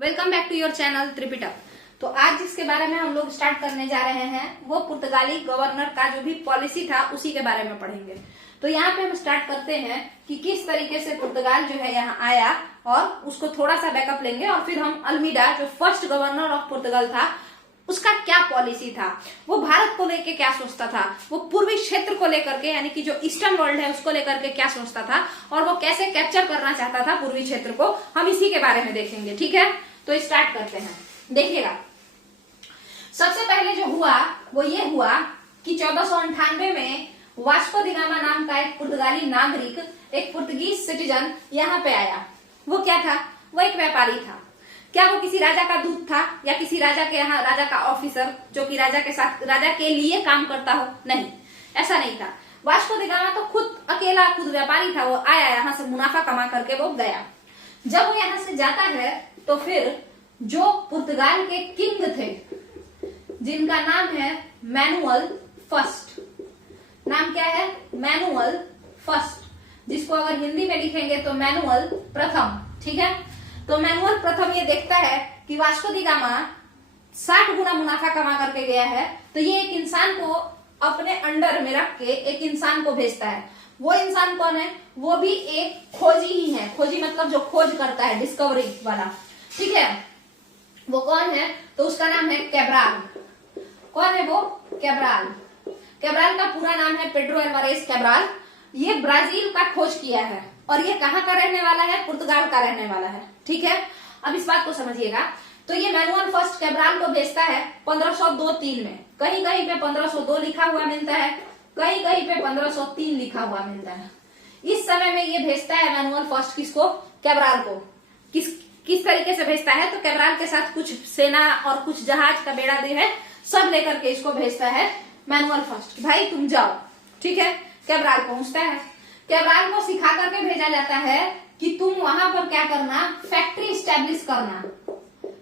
Welcome back to your channel Tripitak. तो आज जिसके बारे में हम लोग स्टार्ट करने जा रहे हैं वो पुर्तगाली गवर्नर का जो भी पॉलिसी था उसी के बारे में पढ़ेंगे। तो यहाँ पे हम स्टार्ट करते हैं कि किस तरीके से पुर्तगाल जो है यहाँ आया और उसको थोड़ा सा बैकअप लेंगे और फिर हम अल्मीडा जो फर्स्ट गवर्नर ऑफ पुर्तगाल था उसका क्या पॉलिसी था, वो भारत को लेकर क्या सोचता था, वो पूर्वी क्षेत्र को लेकर के यानी कि जो ईस्टर्न वर्ल्ड है उसको लेकर के क्या सोचता था और वो कैसे कैप्चर करना चाहता था पूर्वी क्षेत्र को, हम इसी के बारे में देखेंगे। ठीक है, तो स्टार्ट करते हैं। देखिएगा, सबसे पहले जो हुआ वो ये हुआ कि 1498 में वास्को डी गामा नाम का एक पुर्तगाली नागरिक, एक पुर्तगीज सिटीजन यहाँ पे आया। वो क्या था? वो एक व्यापारी था। क्या वो किसी राजा का दूत था या किसी राजा के यहाँ राजा का ऑफिसर जो कि राजा के साथ राजा के लिए काम करता हो? नहीं, ऐसा नहीं था। वास्को डी गामा तो खुद व्यापारी था। वो आया, यहाँ से मुनाफा कमा करके वो गया। जब वो यहाँ से जाता है तो फिर जो पुर्तगाल के किंग थे जिनका नाम है मैनुअल फर्स्ट, नाम क्या है? मैनुअल फर्स्ट, जिसको अगर हिंदी में लिखेंगे तो मैनुअल प्रथम। ठीक है, तो मैनुअल प्रथम ये देखता है कि वास्को डी गामा 60 गुना मुनाफा कमा करके गया है, तो ये एक इंसान को अपने अंडर में रख के एक इंसान को भेजता है। वो इंसान कौन है? वो भी एक खोजी ही है। खोजी मतलब जो खोज करता है, डिस्कवरी वाला। ठीक है, वो कौन है? तो उसका नाम है कैब्राल। कौन है वो? कैब्राल। कैब्राल का पूरा नाम है पेड्रो एल्वारेज कैब्राल। ये ब्राजील का खोज किया है और ये कहाँ का रहने वाला है? पुर्तगाल का रहने वाला है। ठीक है, अब इस बात को समझिएगा। तो ये मैनुअल फर्स्ट कैब्राल को भेजता है 1502-3 में। कहीं कहीं पे 1502 लिखा हुआ मिलता है, कहीं कहीं पे 1503 लिखा हुआ मिलता है। इस समय में ये भेजता है मैनुअल फर्स्ट किसको? कैब्राल को। किस तरीके से भेजता है? तो कैब्राल के साथ कुछ सेना और कुछ जहाज का बेड़ा जो है सब लेकर के इसको भेजता है मैनुअल फर्स्ट, भाई तुम जाओ। ठीक है, कैब्राल पहुंचता है। कैब्राल को सिखा करके भेजा जाता है कि तुम वहां पर क्या करना? फैक्ट्री स्टैब्लिश करना।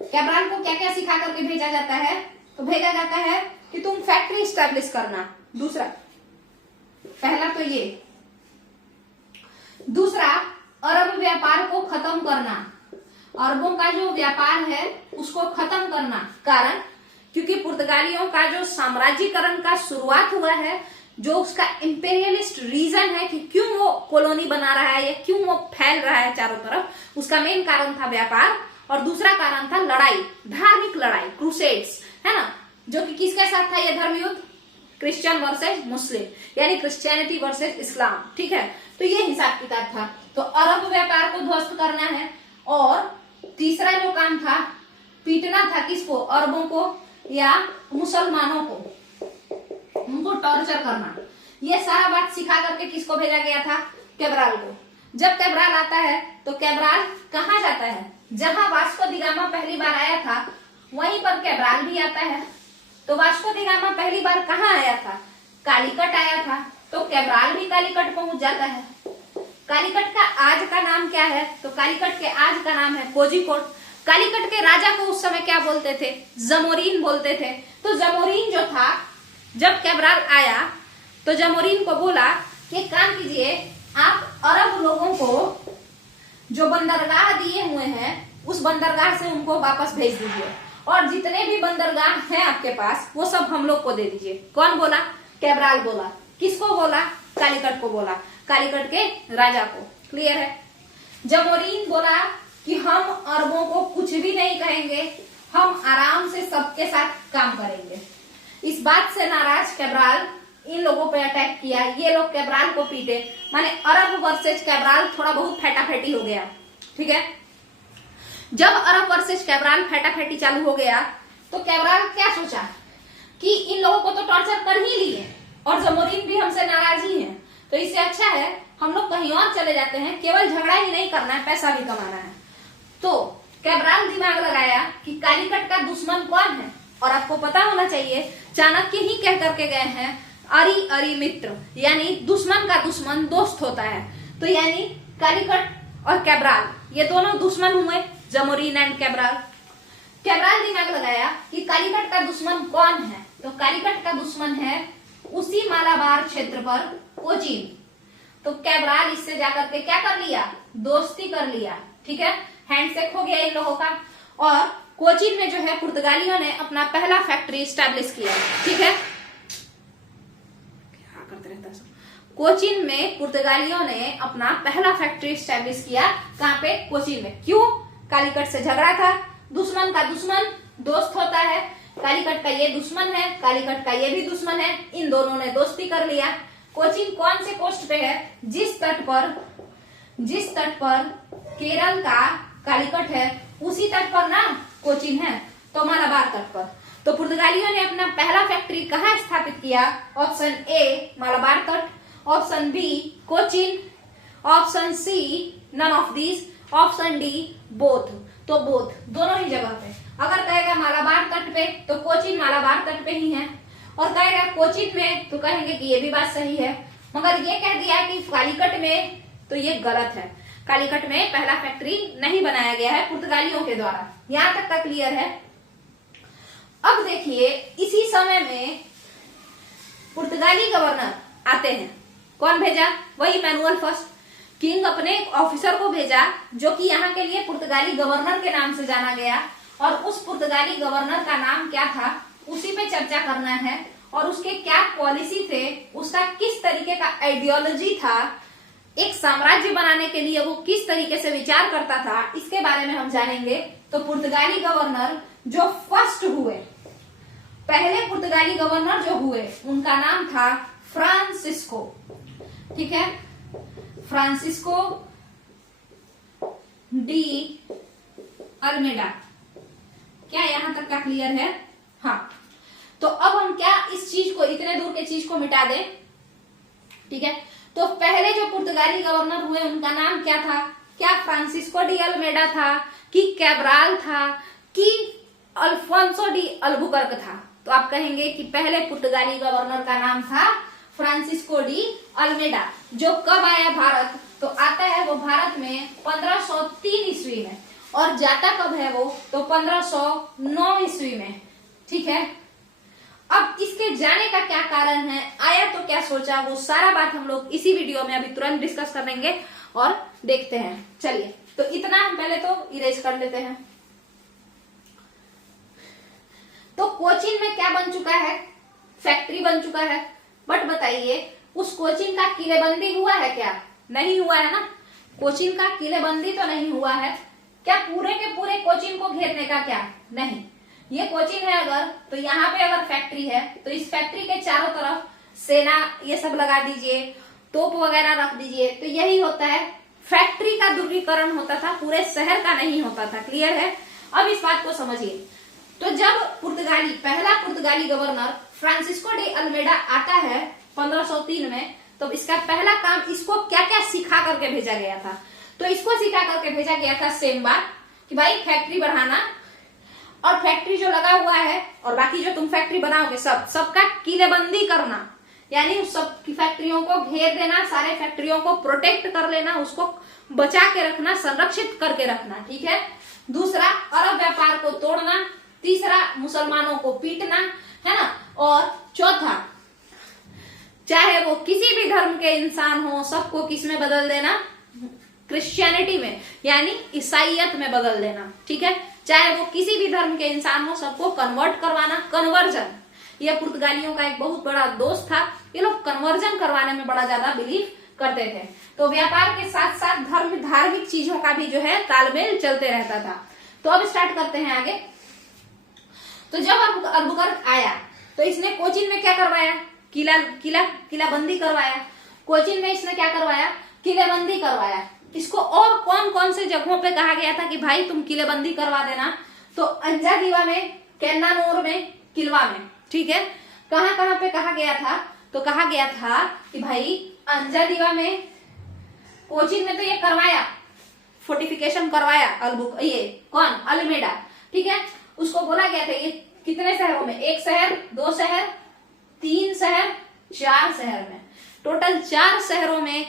कैब्राल को क्या क्या सिखा करके भेजा जाता है? तो भेजा जाता है कि तुम फैक्ट्री स्टैब्लिश करना। दूसरा, पहला तो ये। दूसरा, अरब व्यापार को खत्म करना। अरबों का जो व्यापार है उसको खत्म करना। कारण, क्योंकि पुर्तगालियों का जो साम्राज्यकरण का शुरुआत हुआ है, जो उसका इंपेरियलिस्ट रीजन है कि क्यों वो कॉलोनी बना रहा है या क्यों वो फैल रहा है चारों तरफ, उसका मेन कारण था व्यापार और दूसरा कारण था लड़ाई, धार्मिक लड़ाई, क्रूसेड्स, है ना, जो कि किसके साथ था ये धर्म युद्ध? क्रिश्चियन वर्सेस मुस्लिम, यानी क्रिश्चियनिटी वर्सेस इस्लाम। ठीक है, तो ये हिसाब किताब था। तो अरब व्यापार को ध्वस्त करना है और तीसरा जो काम था, पीटना था किसको? अरबों को या मुसलमानों को, उनको टॉर्चर करना। ये सारा बात सिखा करके किसको भेजा गया था? कैब्राल को। जब कैब्राल आता है तो कैब्राल कहाँ जाता है? जहां वास्को डी गामा पहली बार आया था वहीं पर कैब्राल भी आता है। तो वास्को डी गामा पहली बार कहाँ आया था? कालीकट आया था, तो कैब्राल भी कालीकट पहुंच जाता है। कालीकट का आज का नाम क्या है? तो कालीकट के आज का नाम है कोझिकोड। कालीकट के राजा को उस समय क्या बोलते थे? जमोरीन बोलते थे। तो जमोरीन जो था, जब कैब्राल आया तो जमोरीन को बोला कि काम कीजिए, आप अरब लोगों को जो बंदरगाह दिए हुए हैं उस बंदरगाह से उनको वापस भेज दीजिए और जितने भी बंदरगाह हैं आपके पास वो सब हम लोग को दे दीजिए। कौन बोला? कैब्राल बोला। किसको बोला? कालीकट को बोला, कालीकट के राजा को। क्लियर है? जमोरीन बोला कि हम अरबों को कुछ भी नहीं कहेंगे, हम आराम से सबके साथ काम करेंगे। इस बात से नाराज कैब्राल इन लोगों पे अटैक किया। ये लोग कैब्राल को पीटे, माने अरब वर्सेज कैब्राल थोड़ा बहुत फेटाफेटी हो गया। ठीक है, जब अरब वर्सेज कैब्राल फेटाफेटी चालू हो गया तो कैब्राल क्या सोचा कि इन लोगों को तो टॉर्चर कर ही लिए और जमोरीन भी हमसे नाराज ही है, तो इससे अच्छा है हम लोग कहीं और चले जाते हैं, केवल झगड़ा ही नहीं करना है, पैसा भी कमाना है। तो कैब्राल दिमाग लगाया कि कालीकट का दुश्मन कौन है, और आपको पता होना चाहिए चाणक्य ही कह करके गए हैं, अरि अरि मित्र, यानी दुश्मन का दुश्मन दोस्त होता है। तो यानी कालीकट और कैब्राल ये दोनों दुश्मन हुए, जमोरीन एंड कैब्राल। कैब्राल दिमाग लगाया कि कालीकट का दुश्मन कौन है, तो कालीकट का दुश्मन है उसी मालाबार क्षेत्र पर कोचीन। तो कैब्राल इससे जाकर के क्या कर लिया? दोस्ती कर लिया। ठीक है, हैंडशेक हो गया इन लोगों का और कोचीन में जो है पुर्तगालियों ने अपना पहला फैक्ट्री स्टैब्लिश किया। ठीक है, क्या करते रहता है। कोचीन में पुर्तगालियों ने अपना पहला फैक्ट्री स्टैब्लिश किया। कहाँ पे? कोचीन में। क्यों? कालीकट से झगड़ा था, दुश्मन का दुश्मन दोस्त होता है, कालीकट का ये दुश्मन है, कालीकट का ये भी दुश्मन है, इन दोनों ने दोस्ती कर लिया। कोचीन कौन से कोस्ट पे है? जिस तट पर केरल का कालीकट है उसी तट पर ना कोचीन है, तो मालाबार तट पर। तो पुर्तगालियों ने अपना पहला फैक्ट्री कहाँ स्थापित किया? ऑप्शन ए मालाबार तट, option B Cochin, option C none of these, option D both. तो बोथ, दोनों ही जगह पे। अगर कहेगा मालाबार तट पे तो कोचीन मालाबार तट पे ही है, और कहेगा कोचीन में तो कहेंगे कि ये भी बात सही है। मगर ये कह दिया कि कालीकट में, तो ये गलत है। कालीकट में पहला फैक्ट्री नहीं बनाया गया है पुर्तगालियों के द्वारा। यहां तक का क्लियर है। अब देखिए, इसी समय में पुर्तगाली गवर्नर आते हैं। कौन भेजा? वही मैनुअल फर्स्ट। किंग अपने एक ऑफिसर को भेजा जो कि यहाँ के लिए पुर्तगाली गवर्नर के नाम से जाना गया, और उस पुर्तगाली गवर्नर का नाम क्या था उसी पे चर्चा करना है, और उसके क्या पॉलिसी थे, उसका किस तरीके का आइडियोलॉजी था, एक साम्राज्य बनाने के लिए वो किस तरीके से विचार करता था, इसके बारे में हम जानेंगे। तो पुर्तगाली गवर्नर जो फर्स्ट हुए, पहले पुर्तगाली गवर्नर जो हुए, उनका नाम था फ्रांसिस्को। ठीक है, फ्रांसिस्को डी अल्मेडा। क्या यहां तक का क्लियर है? हाँ। तो अब हम क्या इस चीज को, इतने दूर के चीज को मिटा दें। ठीक है, तो पहले जो पुर्तगाली गवर्नर हुए उनका नाम क्या था? क्या फ्रांसिस्को डी अल्मेडा था, कि कैब्राल था, कि अल्फोंसो डी अल्बुकर्क था? तो आप कहेंगे कि पहले पुर्तगाली गवर्नर का नाम था फ्रांसिस्को डी अल्मेडा। जो कब आया भारत? तो आता है वो भारत में 1503 ईस्वी में, और जाता कब है वो? तो 1509 ईस्वी में। ठीक है, अब इसके जाने का क्या कारण है, आया तो क्या सोचा, वो सारा बात हम लोग इसी वीडियो में अभी तुरंत डिस्कस कर लेंगे और देखते हैं। चलिए, तो इतना हम पहले तो इरेज कर लेते हैं। तो कोचीन में क्या बन चुका है? फैक्ट्री बन चुका है। बट बताइए, उस कोचीन का किलेबंदी हुआ है क्या? नहीं हुआ है ना। कोचीन का किलेबंदी तो नहीं हुआ है। क्या पूरे के पूरे कोचीन को घेरने का? क्या नहीं। ये कोचीन है अगर, तो यहाँ पे अगर फैक्ट्री है तो इस फैक्ट्री के चारों तरफ सेना ये सब लगा दीजिए, तोप वगैरह रख दीजिए। तो यही होता है, फैक्ट्री का दुर्गीकरण होता था, पूरे शहर का नहीं होता था। क्लियर है? अब इस बात को समझिए। तो जब पहला पुर्तगाली गवर्नर फ्रांसिस्को डी अल्मेडा आता है 1503 में, तो इसका पहला काम, इसको क्या क्या सिखा करके भेजा गया था? तो इसको सिखा करके भेजा गया था सेम बात कि भाई फैक्ट्री बढ़ाना, और फैक्ट्री जो लगा हुआ है और बाकी जो तुम फैक्ट्री बनाओगे सबका किलेबंदी करना, यानी उस सब की फैक्ट्रियों को घेर देना, सारे फैक्ट्रियों को प्रोटेक्ट कर लेना, उसको बचा के रखना, संरक्षित करके रखना। ठीक है। दूसरा, अरब व्यापार को तोड़ना। तीसरा, मुसलमानों को पीटना, है ना। और चौथा, चाहे वो किसी भी धर्म के इंसान हो, सबको किस में बदल देना? क्रिश्चियनिटी में, यानी ईसाइयत में बदल देना। ठीक है। चाहे वो किसी भी धर्म के इंसान हो, सबको कन्वर्ट करवाना, कन्वर्जन। ये पुर्तगालियों का एक बहुत बड़ा दोष था। ये लोग कन्वर्जन करवाने में बड़ा ज्यादा बिलीव करते थे। तो व्यापार के साथ साथ धार्मिक चीजों का भी जो है तालमेल चलते रहता था। तो अब स्टार्ट करते हैं आगे। तो जब अल्बुकर्क आया तो इसने कोचीन में क्या करवाया? किलाबंदी करवाया। कोचीन में इसने क्या करवाया? किलेबंदी करवाया। इसको और कौन कौन से जगहों पे कहा गया था कि भाई तुम किलेबंदी करवा देना? तो अंजादीवा में, केन्नानौर में, किलवा में। ठीक है। कहाँ कहाँ पे कहा गया था? तो कहा गया था कि भाई अंजादीवा में, कोचीन में तो ये करवाया, फोर्टिफिकेशन करवाया ये कौन? अल्मेडा। ठीक है। उसको बोला गया था ये कितने शहरों में? 1 शहर, 2 शहर, 3 शहर, 4 शहर में, टोटल 4 शहरों में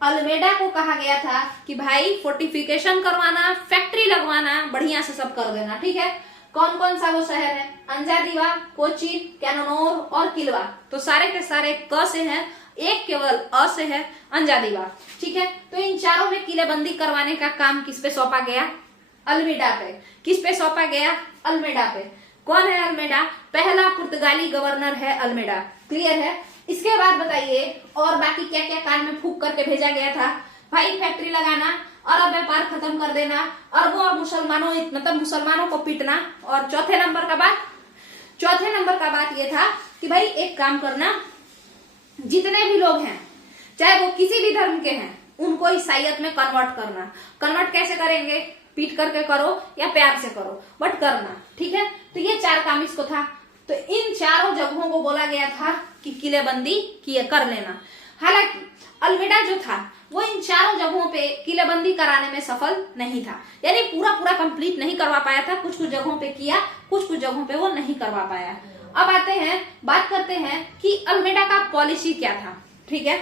अल्मेडा को कहा गया था कि भाई फोर्टिफिकेशन करवाना, फैक्ट्री लगवाना, बढ़िया से सब कर देना। ठीक है। कौन कौन सा वो शहर है? अंजादीवा, कोचीन, केन्नानौर और किलवा। तो सारे के सारे क से हैं, एक केवल अ से है, अंजादीवा। ठीक है। तो इन चारों में किलेबंदी करवाने का काम किस पे सौंपा गया? अल्मेडा पे। किस पे सौंपा गया? अल्मेडा पे। कौन है अल्मेडा? पहला पुर्तगाली गवर्नर है अल्मेडा। क्लियर है? इसके बाद बताइए और बाकी क्या क्या कान में फूंक करके भेजा गया था? भाई फैक्ट्री लगाना, अरब व्यापार खत्म कर देना, अरबों और मुसलमानों मतलब मुसलमानों को पीटना। और चौथे नंबर का बात ये था कि भाई एक काम करना, जितने भी लोग हैं चाहे वो किसी भी धर्म के हैं उनको ईसाइयत में कन्वर्ट करना। कन्वर्ट कैसे करेंगे? पीट करके करो या प्यार से करो, बट करना। ठीक है? तो ये 4 काम इसको था। तो इन चारों जगहों को बोला गया था कि किलेबंदी किए कर लेना। हालांकि अल्मेडा जो था वो इन चारों जगहों पे किलेबंदी कराने में सफल नहीं था, यानी पूरा कंप्लीट नहीं करवा पाया था। कुछ जगहों पे किया, कुछ जगहों पे वो नहीं करवा पाया। अब बात करते हैं कि अल्मेडा का पॉलिसी क्या था। ठीक है?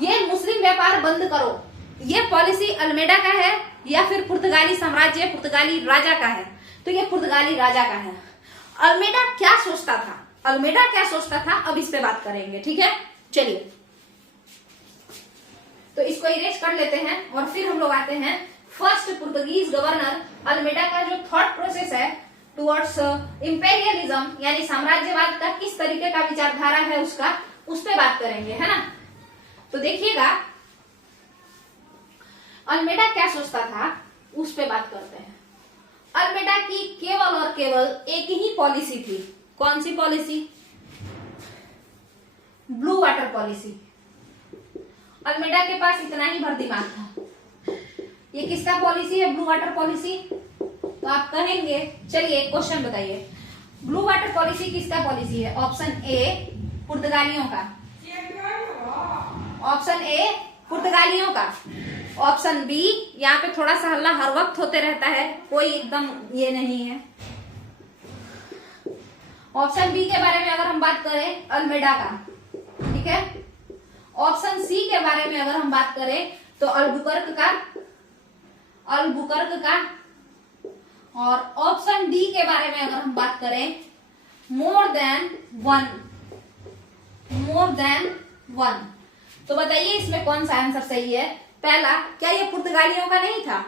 ये मुस्लिम व्यापार बंद करो, ये पॉलिसी अल्मेडा का है या फिर पुर्तगाली साम्राज्य पुर्तगाली राजा का है? तो ये पुर्तगाली राजा का है। अल्मेडा क्या सोचता था? अब इस पे बात करेंगे। ठीक है? चलिए, तो इसको इरेज कर लेते हैं और फिर हम लोग आते हैं फर्स्ट पुर्तगीज गवर्नर अल्मेडा का जो थॉट प्रोसेस है टुवर्ड्स इंपेरियलिज्म यानी साम्राज्यवाद का, किस तरीके का विचारधारा है उसका, उस पे बात करेंगे, है ना? तो देखिएगा अल्मेडा क्या सोचता था, उस पे बात करते हैं। अल्मेडा की केवल और केवल एक ही पॉलिसी थी। कौन सी policy? Blue water policy. Almeida के पास इतना ही भर दिमाग था। ये किसका पॉलिसी है? Blue water policy. तो आप कहेंगे, चलिए क्वेश्चन बताइए, ब्लू वाटर पॉलिसी किसका पॉलिसी है? ऑप्शन ए पुर्तगालियों का, ऑप्शन ए पुर्तगालियों का, ऑप्शन बी, यहाँ पे थोड़ा सा हल्ला हर वक्त होते रहता है, कोई एकदम ये नहीं है। ऑप्शन बी के बारे में अगर हम बात करें अल्मेडा का, ठीक है? ऑप्शन सी के बारे में अगर हम बात करें तो अल्बुकर्क का, और ऑप्शन डी के बारे में अगर हम बात करें मोर देन वन। तो बताइए इसमें कौन सा आंसर सही है? पहला, क्या ये पुर्तगालियों का नहीं था?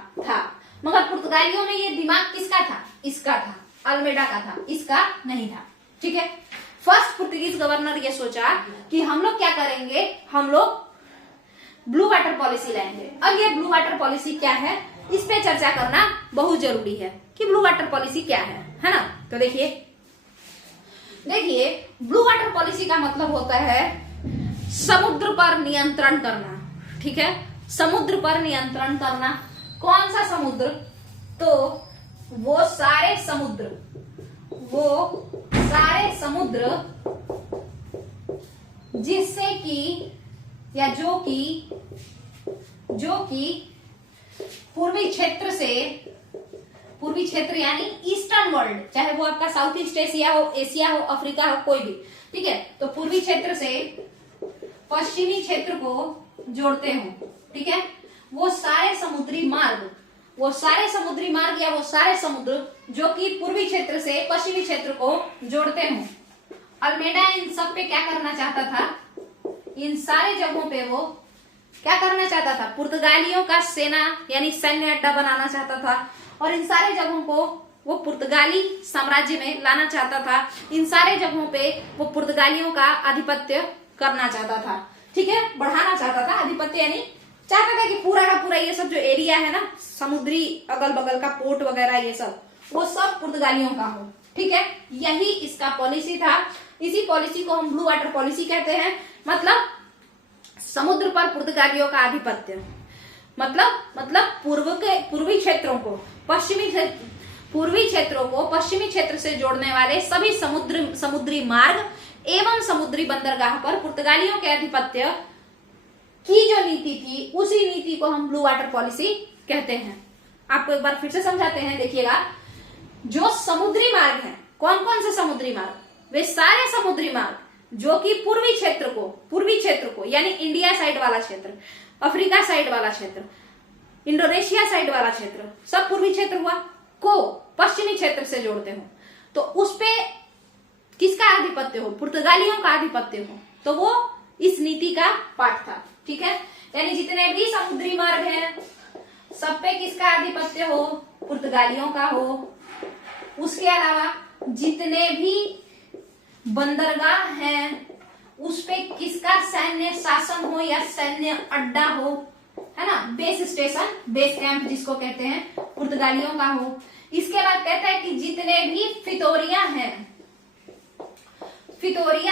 मगर पुर्तगालियों में ये दिमाग किसका था? इसका था, अल्मेडा का था, इसका नहीं था। ठीक है? फर्स्ट पुर्तगीज गवर्नर ये सोचा कि हम लोग क्या करेंगे, हम लोग ब्लू वाटर पॉलिसी लाएंगे। अब ये ब्लू वाटर पॉलिसी क्या है, इस पे चर्चा करना बहुत जरूरी है कि ब्लू वाटर पॉलिसी क्या है ना? तो देखिए ब्लू वाटर पॉलिसी का मतलब होता है समुद्र पर नियंत्रण करना। ठीक है? समुद्र पर नियंत्रण करना। कौन सा समुद्र? तो वो सारे समुद्र जिससे कि या जो कि पूर्वी क्षेत्र यानी ईस्टर्न वर्ल्ड, चाहे वो आपका साउथ ईस्ट एशिया हो, एशिया हो, अफ्रीका हो, कोई भी। ठीक है? तो पूर्वी क्षेत्र से पश्चिमी क्षेत्र को जोड़ते हो। ठीक है? वो सारे समुद्री मार्ग या वो सारे समुद्र जो कि पूर्वी क्षेत्र से पश्चिमी क्षेत्र को जोड़ते हो। अल्मेडा इन सब पे क्या करना चाहता था? इन सारे जगहों पे वो क्या करना चाहता था? पुर्तगालियों का सेना यानी सैन्य अड्डा बनाना चाहता था और इन सारे जगहों को वो पुर्तगाली साम्राज्य में लाना चाहता था। इन सारे जगहों पे वो पुर्तगालियों का आधिपत्य करना चाहता था। ठीक है? बढ़ाना चाहता था आधिपत्य, यानी चाहता था कि पूरा का पूरा ये सब जो एरिया है ना, समुद्री अगल बगल का पोर्ट वगैरह, ये सब वो सब पुर्तगालियों का हो। ठीक है? यही इसका पॉलिसी था। इसी पॉलिसी को हम ब्लू वाटर पॉलिसी कहते हैं। मतलब समुद्र पर पुर्तगालियों का आधिपत्य, मतलब पूर्वी क्षेत्रों को पूर्वी क्षेत्रों को पश्चिमी क्षेत्र से जोड़ने वाले सभी समुद्री मार्ग एवं समुद्री बंदरगाह पर पुर्तगालियों के आधिपत्य की जो नीति थी, उसी नीति को हम ब्लू वाटर पॉलिसी कहते हैं। आपको एक बार फिर से समझाते हैं, देखिएगा। जो समुद्री मार्ग है, कौन कौन से समुद्री मार्ग? वे सारे समुद्री मार्ग जो कि पूर्वी क्षेत्र को यानी इंडिया साइड वाला क्षेत्र, अफ्रीका साइड वाला क्षेत्र, इंडोनेशिया साइड वाला क्षेत्र, सब पूर्वी क्षेत्र हुआ, को पश्चिमी क्षेत्र से जोड़ते हो। तो उस पे किसका आधिपत्य हो? पुर्तगालियों का आधिपत्य हो। तो वो इस नीति का पार्ट था। ठीक है? यानी जितने भी समुद्री मार्ग हैं, सब पे किसका आधिपत्य हो, पुर्तगालियों का हो। उसके अलावा जितने भी बंदरगाह हैं उस पे किसका सैन्य शासन हो या सैन्य अड्डा हो, है ना, बेस स्टेशन, बेस कैंप जिसको कहते हैं, पुर्तगालियों का हो। इसके बाद कहता है कि जितने भी फितोरिया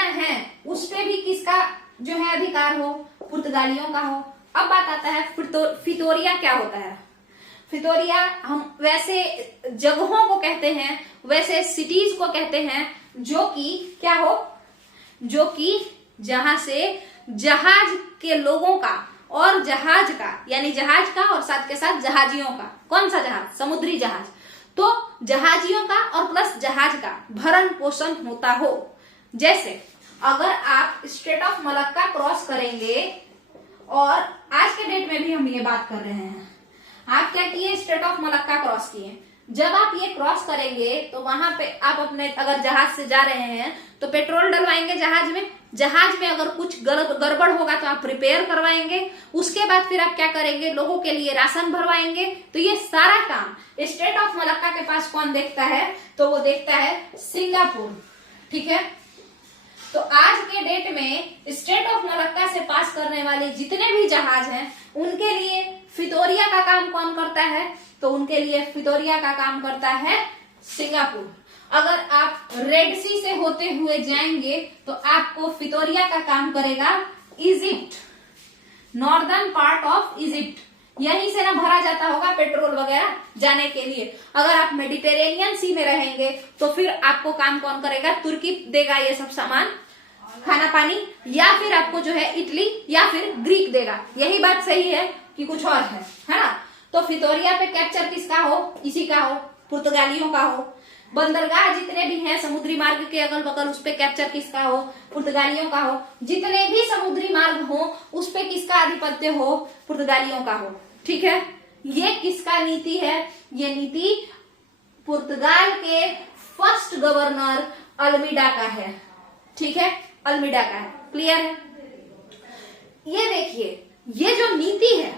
हैं उस पे भी किसका जो है अधिकार हो, पुर्तगालियों का हो। अब बात आता है फितोरिया क्या होता है। फितोरिया हम वैसे जगहों को कहते हैं, वैसे सिटीज को कहते हैं जो कि क्या हो, जो कि जहां से जहाज के लोगों का और जहाज का, यानी जहाज का और साथ के साथ जहाजियों का, कौन सा जहाज, समुद्री जहाज, तो जहाजियों का और प्लस जहाज का भरण पोषण होता हो। जैसे अगर आप स्ट्रेट ऑफ मलक्का क्रॉस करेंगे, और आज के डेट में भी हम ये बात कर रहे हैं, आप क्या किए, स्ट्रेट ऑफ मलक्का क्रॉस किए। जब आप ये क्रॉस करेंगे तो वहां पे आप अपने अगर जहाज से जा रहे हैं तो पेट्रोल डलवाएंगे जहाज में, जहाज में अगर कुछ गड़बड़ होगा तो आप रिपेयर करवाएंगे। उसके बाद फिर आप क्या करेंगे, लोगों के लिए राशन भरवाएंगे। तो ये सारा काम स्ट्रेट ऑफ मलक्का के पास कौन देखता है, तो वो देखता है सिंगापुर। ठीक है, तो आज के डेट में स्ट्रेट ऑफ मलक्का से पास करने वाले जितने भी जहाज हैं उनके लिए फितोरिया का काम कौन करता है, तो उनके लिए फितोरिया का काम करता है सिंगापुर। अगर आप रेड सी से होते हुए जाएंगे तो आपको फितोरिया का काम करेगा Egypt, northern part of Egypt, यहीं से ना भरा जाता होगा पेट्रोल वगैरह जाने के लिए। अगर आप मेडिटेरेनियन सी में रहेंगे तो फिर आपको काम कौन करेगा, तुर्की देगा ये सब सामान, खाना पानी, या फिर आपको जो है इटली या फिर ग्रीक देगा। यही बात सही है कि कुछ और है ना। तो फितोरिया पे कैप्चर किसका हो, इसी का हो, पुर्तगालियों का हो। बंदरगाह जितने भी हैं समुद्री मार्ग के अगल बगल, उस पे कैप्चर किसका हो, पुर्तगालियों का हो। जितने भी समुद्री मार्ग हो उस पे किसका आधिपत्य हो, पुर्तगालियों का हो। ठीक है, ये किसका नीति है, ये नीति पुर्तगाल के फर्स्ट गवर्नर अल्मीडा का है। ठीक है, अल्मीडा का है, क्लियर है। ये देखिए, ये जो नीति है,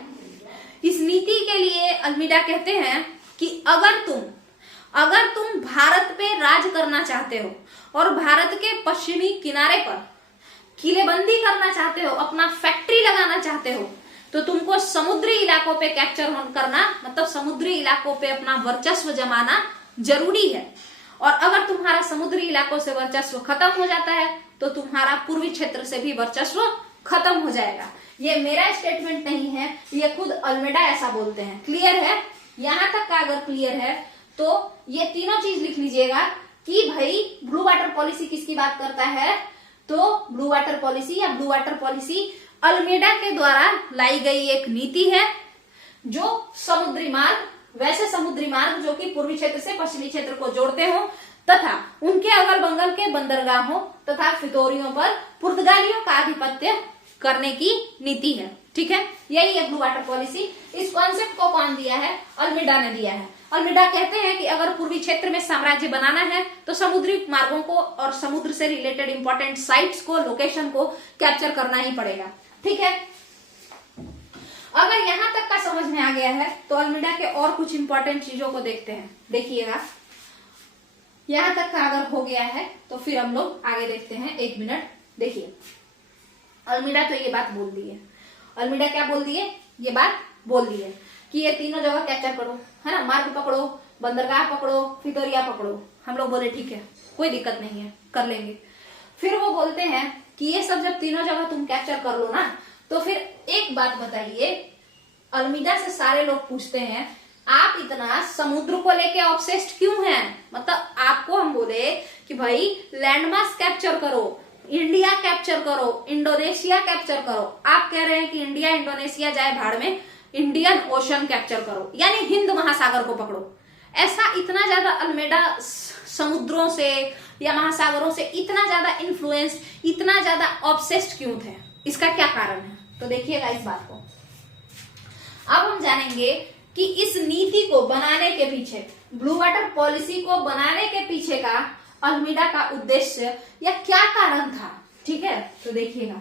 इस नीति के लिए अल्मीडा कहते हैं कि अगर तुम भारत पे राज करना चाहते हो और भारत के पश्चिमी किनारे पर किलेबंदी करना चाहते हो, अपना फैक्ट्री लगाना चाहते हो, तो तुमको समुद्री इलाकों पे कैप्चर करना, मतलब समुद्री इलाकों पे अपना वर्चस्व जमाना जरूरी है। और अगर तुम्हारा समुद्री इलाकों से वर्चस्व खत्म हो जाता है तो तुम्हारा पूर्वी क्षेत्र से भी वर्चस्व खत्म हो जाएगा। ये मेरा स्टेटमेंट नहीं है, ये खुद अल्मीडा ऐसा बोलते हैं। क्लियर है, यहां तक का अगर क्लियर है तो ये तीनों चीज लिख लीजिएगा कि भाई ब्लू वाटर पॉलिसी किसकी बात करता है, तो ब्लू वाटर पॉलिसी या ब्लू वाटर पॉलिसी अल्मीडा के द्वारा लाई गई एक नीति है, जो समुद्री मार्ग, वैसे समुद्री मार्ग जो कि पूर्वी क्षेत्र से पश्चिमी क्षेत्र को जोड़ते हो तथा उनके अगल बगल के बंदरगाहों तथा फितोरियों पर पुर्तगालियों का आधिपत्य करने की नीति है। ठीक है, यही है ब्लू वाटर पॉलिसी। इस कॉन्सेप्ट को कौन दिया है, अल्मीडा ने दिया है। अल्मीडा कहते हैं कि अगर पूर्वी क्षेत्र में साम्राज्य बनाना है तो समुद्री मार्गों को और समुद्र से रिलेटेड इंपॉर्टेंट साइट्स को, लोकेशन को कैप्चर करना ही पड़ेगा। ठीक है, अगर यहां तक का समझ में आ गया है तो अल्मीडा के और कुछ इंपॉर्टेंट चीजों को देखते हैं। देखिएगा, यहां तक का अगर हो गया है तो फिर हम लोग आगे देखते हैं। 1 मिनट देखिए, अल्मीडा तो ये बात बोल दी है। अल्मीडा क्या बोल दिए, ये बात बोल दी है कि ये तीनों जगह कैप्चर करो, है ना, मार्ग पकड़ो, बंदरगाह पकड़ो, फितोरिया पकड़ो। हम लोग बोले ठीक है, कोई दिक्कत नहीं है, कर लेंगे। फिर वो बोलते हैं कि ये सब जब तीनों जगह तुम कैप्चर कर लो ना, तो फिर एक बात बताइए, अल्मीडा से सारे लोग पूछते हैं आप इतना समुद्र को लेके ऑब्सेस्ड क्यों हैं? मतलब आपको हम बोले कि भाई लैंडमास कैप्चर करो, इंडिया कैप्चर करो, इंडोनेशिया कैप्चर करो, आप कह रहे हैं कि इंडिया इंडोनेशिया जाए भाड़ में, इंडियन ओशन कैप्चर करो, यानी हिंद महासागर को पकड़ो। ऐसा इतना ज्यादा अल्मीडा समुद्रों से या महासागरों से इतना ज्यादा इन्फ्लुएंस, इतना ज्यादा ऑब्सेस्ड क्यों थे? इसका क्या कारण है? तो देखिएगा इस बात को। अब हम जानेंगे कि इस नीति को बनाने के पीछे, ब्लू वाटर पॉलिसी को बनाने के पीछे का अल्मीडा का उद्देश्य या क्या कारण था। ठीक है, तो देखिएगा,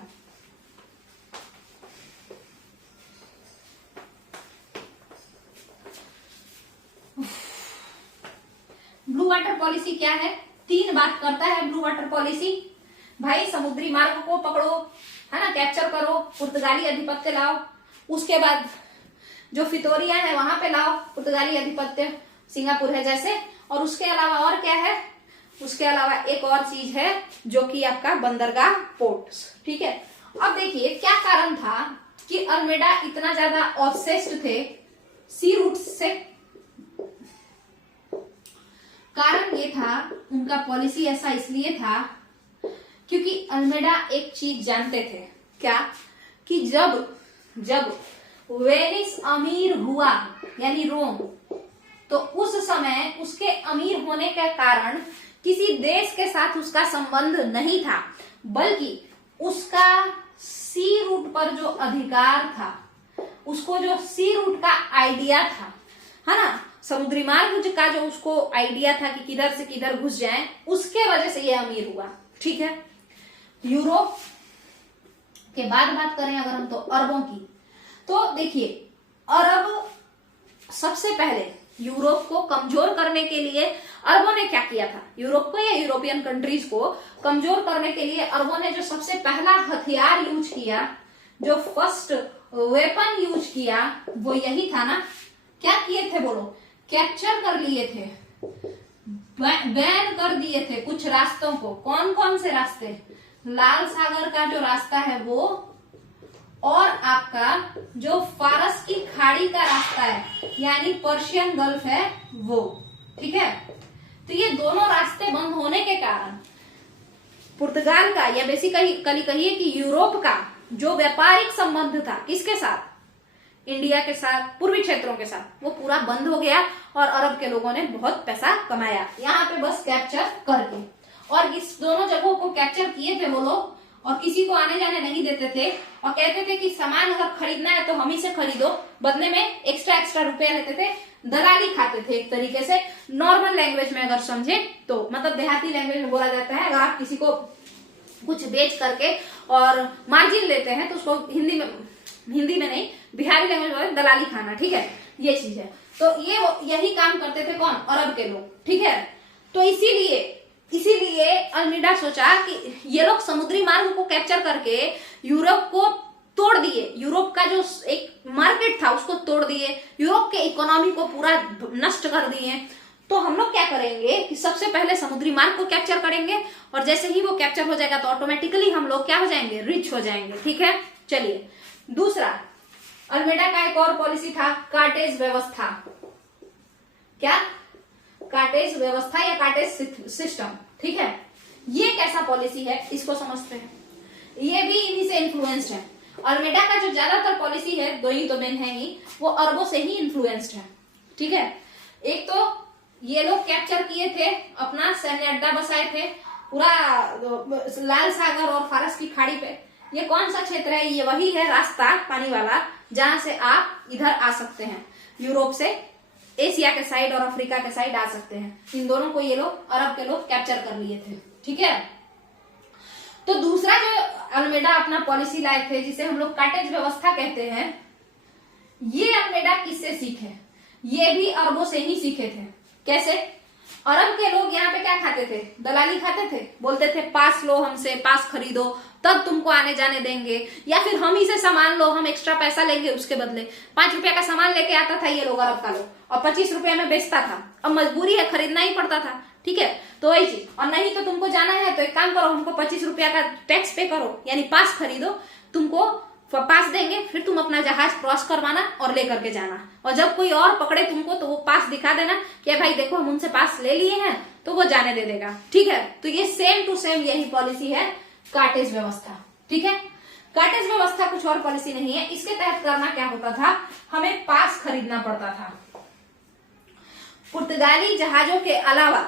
ब्लू वाटर पॉलिसी क्या है? 3 बात करता है ब्लू वाटर पॉलिसी। भाई समुद्री मार्ग को पकड़ो, है ना, कैप्चर करो, पुर्तगाली अधिपत्य लाओ, उसके बाद जो फितोरिया है वहां पे लाओ पुर्तगाली अधिपत्य, सिंगापुर है जैसे, और उसके अलावा और क्या है? उसके अलावा एक और चीज है जो कि आपका बंदरगाह पोर्ट्स। ठीक है, अब देखिए क्या कारण था कि अल्मेडा इतना ज्यादा ऑब्सेस्ड थे सी रूट से। कारण ये था, उनका पॉलिसी ऐसा इसलिए था क्योंकि अल्मेडा एक चीज जानते थे, क्या? कि जब वेनिस अमीर हुआ यानी रोम, तो उस समय उसके अमीर होने के कारण किसी देश के साथ उसका संबंध नहीं था, बल्कि उसका सी रूट पर जो अधिकार था, उसको जो सी रूट का आइडिया था, है ना, समुद्री मार्ग का जो उसको आइडिया था कि किधर से किधर घुस जाए, उसके वजह से ये अमीर हुआ। ठीक है, यूरोप के बाद बात करें अगर हम तो अरबों की, तो देखिए अरब सबसे पहले यूरोप को कमजोर करने के लिए अरबों ने क्या किया था? यूरोप को या यूरोपियन कंट्रीज को कमजोर करने के लिए अरबों ने जो सबसे पहला हथियार यूज किया, जो फर्स्ट वेपन यूज किया, वो यही था ना। क्या किए थे बोलो? कैप्चर कर लिए थे, बैन कर दिए थे कुछ रास्तों को। कौन कौन से रास्ते? लाल सागर का जो रास्ता है वो, और आपका जो फारस की खाड़ी का रास्ता है यानी पर्शियन गल्फ है वो। ठीक है, तो ये दोनों रास्ते बंद होने के कारण पुर्तगाल का, या बेसिकली कहिए कि यूरोप का जो व्यापारिक संबंध था किसके साथ? इंडिया के साथ, पूर्वी क्षेत्रों के साथ, वो पूरा बंद हो गया और अरब के लोगों ने बहुत पैसा कमाया यहाँ पे बस कैप्चर करके। और इस दोनों जगहों को कैप्चर किए थे वो लोग, और किसी को आने जाने नहीं देते थे, और कहते थे कि सामान अगर खरीदना है तो हम ही से खरीदो, बदले में एक्स्ट्रा रुपए लेते थे, दलाली खाते थे एक तरीके से। नॉर्मल लैंग्वेज में अगर समझे तो, मतलब देहाती लैंग्वेज में बोला जाता है, अगर आप किसी को कुछ बेच करके और मार्जिन लेते हैं तो उसको हिंदी में नहीं, बिहारी लैंग्वेज में दलाली खाना। ठीक है, ये चीज है। तो ये यही काम करते थे कौन? अरब के लोग। ठीक है, तो इसीलिए अल्मीडा सोचा कि ये लोग समुद्री मार्ग को कैप्चर करके यूरोप को तोड़ दिए, यूरोप का जो एक मार्केट था उसको तोड़ दिए, यूरोप के इकोनॉमी को पूरा नष्ट कर दिए। तो हम लोग क्या करेंगे कि सबसे पहले समुद्री मार्ग को कैप्चर करेंगे, और जैसे ही वो कैप्चर हो जाएगा तो ऑटोमेटिकली हम लोग क्या हो जाएंगे? रिच हो जाएंगे। ठीक है, चलिए दूसरा, अल्मेडा का एक और पॉलिसी था कार्टेज व्यवस्था। क्या? कार्टेज व्यवस्था या कार्टेज सिस्टम। ठीक है, ये कैसा पॉलिसी है इसको समझते हैं। ये भी इन्हीं से इन्फ्लुएंस्ड है। अल्मेडा का जो ज्यादातर पॉलिसी है, दो ही तो मेन है ही, वो अरबों से ही इन्फ्लुएंस्ड है। ठीक है, एक तो ये लोग कैप्चर किए थे, अपना सैन्य अड्डा बसाए थे पूरा लाल सागर और फारस की खाड़ी पे। ये कौन सा क्षेत्र है? ये वही है रास्ता पानी वाला जहां से आप इधर आ सकते हैं, यूरोप से एशिया के साइड और अफ्रीका के साइड आ सकते हैं। इन दोनों को ये लोग, अरब के लोग कैप्चर कर लिए थे। ठीक है, तो दूसरा जो अल्मेडा अपना पॉलिसी लाए थे, जिसे हम लोग कार्टेज व्यवस्था कहते हैं, ये अल्मेडा किससे सीखे? ये भी अरबों से ही सीखे थे। कैसे? अरब के लोग यहाँ पे क्या खाते थे? दलाली खाते थे, बोलते थे पास लो हमसे, पास खरीदो तब तुमको आने जाने देंगे, या फिर हम ही से सामान लो, हम एक्स्ट्रा पैसा लेंगे उसके बदले। 5 रुपया का सामान लेके आता था ये लोग, अरब का लोग, और 25 रुपया में बेचता था। अब मजबूरी है, खरीदना ही पड़ता था। ठीक है, तो वही चीज। और नहीं तो तुमको जाना है तो एक काम करो, हमको 25 रुपया का टैक्स पे करो, यानी पास खरीदो, तुमको पास देंगे, फिर तुम अपना जहाज क्रॉस करवाना और लेकर के जाना, और जब कोई और पकड़े तुमको तो वो पास दिखा देना कि भाई देखो हम उनसे पास ले लिए हैं, तो वो जाने दे देगा। ठीक है, तो ये सेम टू सेम यही पॉलिसी है कार्टेज व्यवस्था। ठीक है, कार्टेज व्यवस्था कुछ और पॉलिसी नहीं है। इसके तहत करना क्या होता था? हमें पास खरीदना पड़ता था। पुर्तगाली जहाजों के अलावा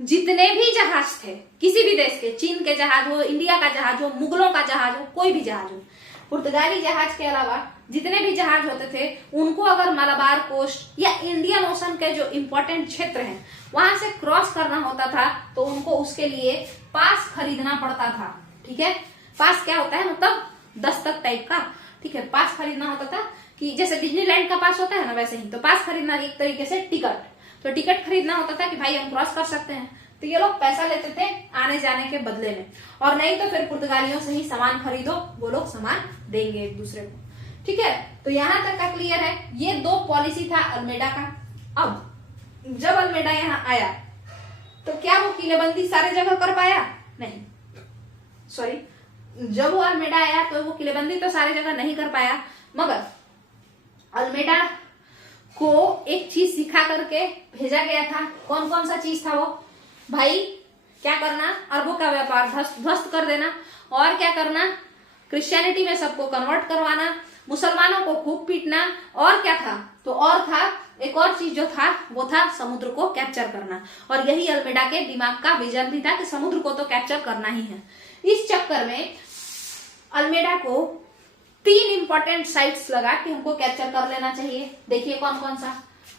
जितने भी जहाज थे किसी भी देश के, चीन के जहाज हो, इंडिया का जहाज हो, मुगलों का जहाज हो, कोई भी जहाज हो, पुर्तगाली जहाज के अलावा जितने भी जहाज होते थे, उनको अगर मलाबार कोस्ट या इंडियन ओशन के जो इंपॉर्टेंट क्षेत्र हैं वहां से क्रॉस करना होता था, तो उनको उसके लिए पास खरीदना पड़ता था। ठीक है, पास क्या होता है? मतलब दस्तक टाइप का। ठीक है, पास खरीदना होता था कि जैसे डिज्नीलैंड का पास होता है ना, वैसे ही। तो पास खरीदना एक तरीके से टिकट। तो टिकट खरीदना होता था कि भाई हम क्रॉस कर सकते हैं, तो ये लोग पैसा लेते थे आने जाने के बदले में, और नहीं तो फिर पुर्तगालियों से ही सामान खरीदो, वो लोग सामान देंगे एक दूसरे को। ठीक है, तो यहां तक का क्लियर है। ये 2 पॉलिसी था अल्मेडा का। अब जब अल्मेडा यहाँ आया तो क्या वो किलेबंदी सारे जगह कर पाया? नहीं, सॉरी, जब वो अल्मेडा आया तो वो किलेबंदी तो सारे जगह नहीं कर पाया, मगर अल्मेडा को एक चीज सिखा करके भेजा गया था। कौन कौन सा चीज था वो? भाई क्या करना, अरबों का व्यापार ध्वस्त कर देना, और क्या करना, क्रिश्चियनिटी में सबको कन्वर्ट करवाना, मुसलमानों को खूब पीटना, और क्या था, तो और था एक और चीज जो था वो था समुद्र को कैप्चर करना। और यही अल्मेडा के दिमाग का विजन भी था कि समुद्र को तो कैप्चर करना ही है। इस चक्कर में अल्मेडा को 3 इंपॉर्टेंट साइट्स लगा कि हमको कैप्चर कर लेना चाहिए। देखिए कौन कौन सा?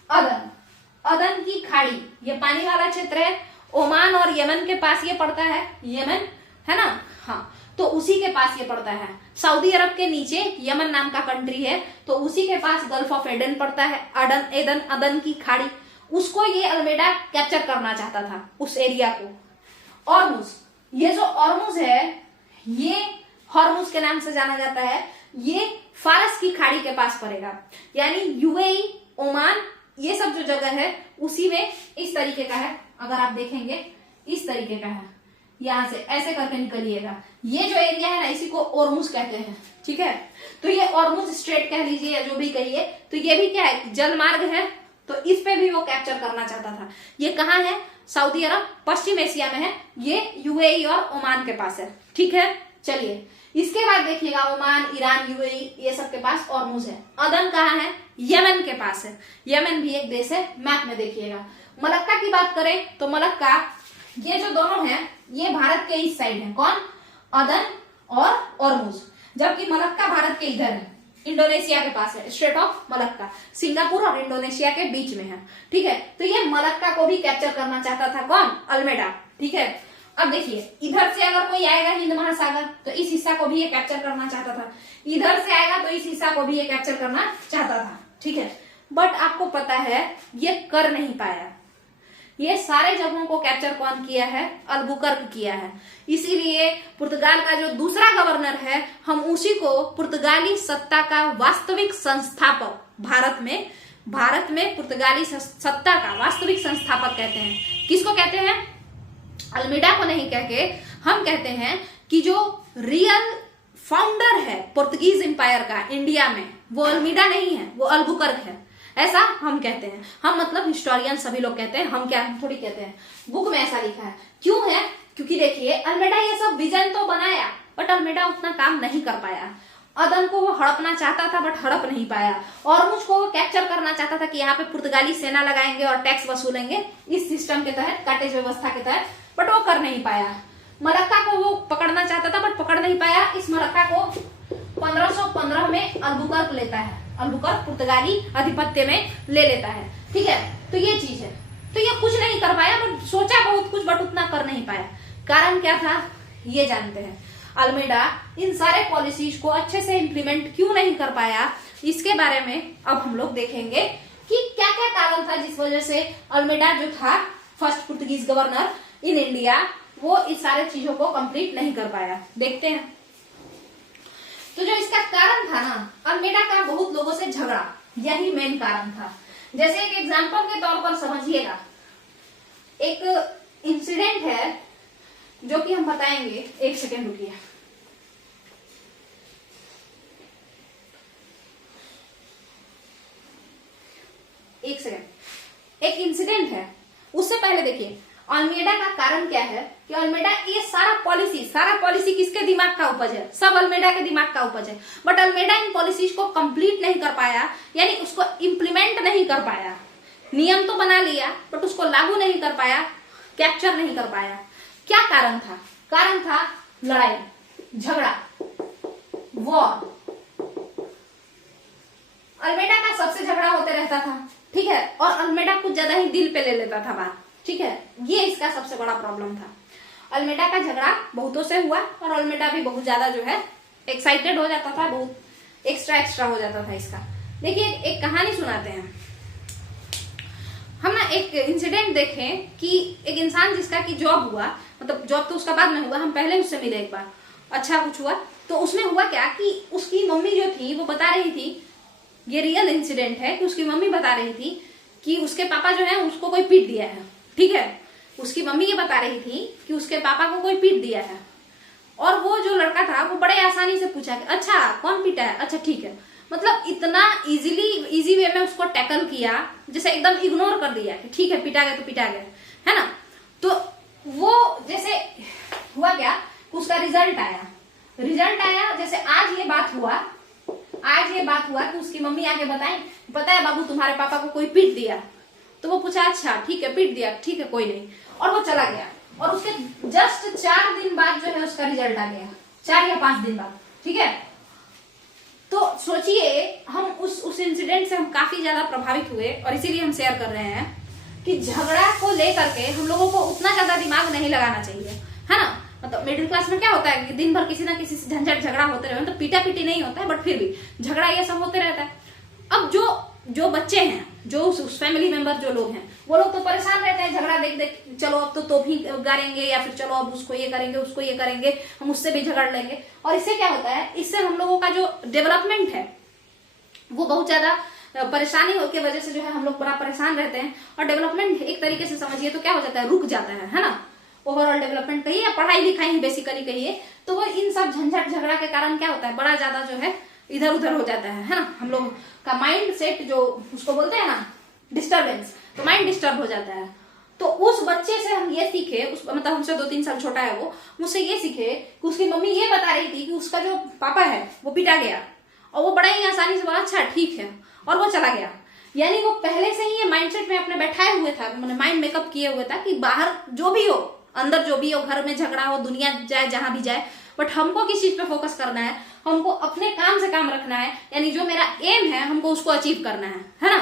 अदन की खाड़ी, ये पानी वाला क्षेत्र है, ओमान और यमन के पास ये पड़ता है, यमन है ना, हाँ, तो उसी के पास ये पड़ता है। सऊदी अरब के नीचे यमन नाम का कंट्री है, तो उसी के पास गल्फ ऑफ एडन पड़ता है, अदन की खाड़ी, उसको ये अल्मेडा कैप्चर करना चाहता था, उस एरिया को। ऑर्मुज, ये जो ऑर्मुज है ये हॉर्मुज के नाम से जाना जाता है, ये फारस की खाड़ी के पास पड़ेगा, यानी यूएई, ओमान, ये सब जो जगह है उसी में इस तरीके का है। अगर आप देखेंगे इस तरीके का है, यहां से ऐसे करके निकलिएगा। ये जो एरिया है ना इसी को ओरमुज कहते हैं। ठीक है, तो ये ओरमुज स्ट्रेट कह लीजिए या जो भी कहिए, तो ये भी क्या है, जल मार्ग है, तो इस पे भी वो कैप्चर करना चाहता था। ये कहाँ है? सऊदी अरब, पश्चिम एशिया में है, ये यूएई और ओमान के पास है। ठीक है, चलिए इसके बाद देखिएगा ओमान, ईरान, यूएई, ये सब के पास ऑर्मुज है। अदन कहाँ है? यमन के पास है, यमन भी एक देश है, मैप में देखिएगा। मलक्का की बात करें तो मलक्का, ये जो दोनों हैं ये भारत के इस साइड है, कौन? अदन और ऑर्मुज, जबकि मलक्का भारत के इधर है, इंडोनेशिया के पास है, स्ट्रेट ऑफ मलक्का, सिंगापुर और इंडोनेशिया के बीच में है। ठीक है, तो ये मलक्का को भी कैप्चर करना चाहता था कौन? अल्मेडा। ठीक है, अब देखिए इधर से अगर कोई आएगा हिंद महासागर तो इस हिस्सा को भी ये कैप्चर करना चाहता था, इधर से आएगा तो इस हिस्सा को भी ये कैप्चर करना चाहता था। ठीक है, बट आपको पता है ये कर नहीं पाया। ये सारे जगहों को कैप्चर कौन किया है? अल्बुकर्क किया है। इसीलिए पुर्तगाल का जो दूसरा गवर्नर है, हम उसी को पुर्तगाली सत्ता का वास्तविक संस्थापक, भारत में पुर्तगाली सत्ता का वास्तविक संस्थापक कहते हैं। किसको कहते हैं? अल्मेडा को नहीं कह के हम कहते हैं कि जो रियल फाउंडर है पुर्तगीज एम्पायर का इंडिया में, वो अल्मेडा नहीं है, वो अल्बुकर्क है, ऐसा हम कहते हैं। हम मतलब हिस्टोरियन सभी लोग कहते हैं, हम क्या थोड़ी कहते हैं, बुक में ऐसा लिखा है। क्यों है? क्योंकि देखिए अल्मेडा ये सब विजन तो बनाया, बट अल्मेडा उतना काम नहीं कर पाया। अदन को वो हड़पना चाहता था बट हड़प नहीं पाया, और मुझको वो कैप्चर करना चाहता था कि यहाँ पे पुर्तगाली सेना लगाएंगे और टैक्स वसूलेंगे इस सिस्टम के तहत, काटेज व्यवस्था के तहत, बट वो कर नहीं पाया। मलक्का को वो पकड़ना चाहता था बट पकड़ नहीं पाया। इस मलक्का को 1515 में अल्बुकर्क लेता है, अल्बुकर्क पुर्तगाली आधिपत्य में ले लेता है। ठीक है, तो ये चीज है, तो ये कुछ नहीं कर पाया, बट सोचा बहुत कुछ, बट उतना कर नहीं पाया। कारण क्या था ये जानते हैं। अल्मेडा इन सारे पॉलिसीज को अच्छे से इम्प्लीमेंट क्यों नहीं कर पाया, इसके बारे में अब हम लोग देखेंगे कि क्या क्या कारण था जिस वजह से अल्मेडा जो था first Portuguese governor in India, वो इस सारे चीजों को कंप्लीट नहीं कर पाया। देखते हैं। तो जो इसका कारण था ना, अल्मेडा का बहुत लोगों से झगड़ा, यही मेन कारण था। जैसे एक एग्जांपल के तौर पर समझिएगा, एक इंसिडेंट है जो कि हम बताएंगे। एक सेकेंड रुकिए। एक सेकेंड, एक इंसिडेंट है, उससे पहले देखिए अल्मेडा का कारण क्या है कि अल्मेडा ये सारा पॉलिसी किसके दिमाग का उपज है? सब अल्मेडा के दिमाग का उपज है, बट अल्मेडा इन पॉलिसीज को कंप्लीट नहीं कर पाया, यानी उसको इम्प्लीमेंट नहीं कर पाया। नियम तो बना लिया बट उसको लागू नहीं कर पाया, कैप्चर नहीं कर पाया। क्या कारण था? कारण था लड़ाई, झगड़ा, वॉर। अल्मेडा का सबसे झगड़ा होते रहता था, ठीक है, और अल्मेडा कुछ ज्यादा ही दिल पे ले लेता था बात, ठीक है, ये इसका सबसे बड़ा प्रॉब्लम था। अल्मेडा का झगड़ा बहुतों से हुआ और अल्मेडा भी बहुत ज्यादा जो है एक्साइटेड हो जाता था, बहुत एक्स्ट्रा हो जाता था इसका। देखिए एक कहानी सुनाते हैं। हम ना एक इंसिडेंट देखें कि एक इंसान जिसका कि जॉब हुआ, मतलब जॉब तो उसका बाद में हुआ, हम पहले उससे मिले एक बार, अच्छा कुछ हुआ। तो उसमें हुआ क्या कि उसकी मम्मी जो थी वो बता रही थी, ये रियल इंसिडेंट है कि उसकी मम्मी बता रही थी कि उसके पापा जो है उसको कोई पीट दिया है। ठीक है, उसकी मम्मी ये बता रही थी कि उसके पापा को कोई पीट दिया है। और वो जो लड़का था वो बड़े आसानी से पूछा कि अच्छा कौन पीटा है, अच्छा ठीक है, मतलब इतना इजी वे में उसको टैकल किया, जैसे एकदम इग्नोर कर दिया कि ठीक है पिटा गया तो पिटा गया, है ना। तो वो जैसे हुआ क्या, उसका रिजल्ट आया, जैसे आज ये बात हुआ कि उसकी मम्मी आके बताई, पता है बाबू तुम्हारे पापा को कोई पीट दिया। तो वो पूछा अच्छा ठीक है पीट दिया, ठीक है कोई नहीं, और वो चला गया। और उसके जस्ट 4 दिन बाद जो है उसका रिजल्ट आ गया, 4 या 5 दिन बाद। ठीक है, तो सोचिए हम उस इंसिडेंट से हम काफी ज्यादा प्रभावित हुए, और इसीलिए हम शेयर कर रहे हैं कि झगड़ा को लेकर के हम लोगों को उतना ज्यादा दिमाग नहीं लगाना चाहिए, है ना। मतलब मिडिल क्लास में क्या होता है कि दिन भर किसी ना किसी से झंझट झगड़ा होते रहे, तो पीटा पीटी नहीं होता है, बट फिर भी झगड़ा ये सब होते रहता है। अब जो बच्चे हैं, जो उस फैमिली मेंबर जो लोग हैं, वो लोग तो परेशान रहते हैं झगड़ा देख देख, चलो अब तो भी गाड़ेंगे, या फिर चलो अब उसको ये करेंगे, उसको ये करेंगे, हम उससे भी झगड़ लेंगे। और इससे क्या होता है, इससे हम लोगों का जो डेवलपमेंट है वो बहुत ज्यादा परेशानी की वजह से जो है हम लोग बड़ा परेशान रहते हैं। और डेवलपमेंट एक तरीके से समझिए तो क्या हो जाता है, रुक जाता है ना। ओवरऑल डेवलपमेंट कहिए या पढ़ाई लिखाई ही बेसिकली कहिए, तो वो इन सब झंझट झगड़ा के कारण क्या होता है, बड़ा ज्यादा जो है इधर उधर हो जाता है ना। हम लोग का माइंड सेट जो उसको बोलते हैं ना डिस्टर्बेंस, तो माइंड डिस्टर्ब हो जाता है। तो उस बच्चे से हम ये सीखे, मतलब हमसे 2-3 साल छोटा है वो, मुझसे ये सीखे कि उसकी मम्मी ये बता रही थी कि उसका जो पापा है वो पिटा गया, और वो बड़ा ही आसानी से बोला अच्छा ठीक है, और वो चला गया। यानी वो पहले से ही ये माइंडसेट में अपने बैठाए हुए था, मैंने माइंड मेकअप किए हुए था कि बाहर जो भी हो, अंदर जो भी हो, घर में झगड़ा हो, दुनिया जाए जहां भी जाए, बट हमको किस चीज पे फोकस करना है, हमको अपने काम से काम रखना है, यानी जो मेरा एम है हमको उसको अचीव करना है ना।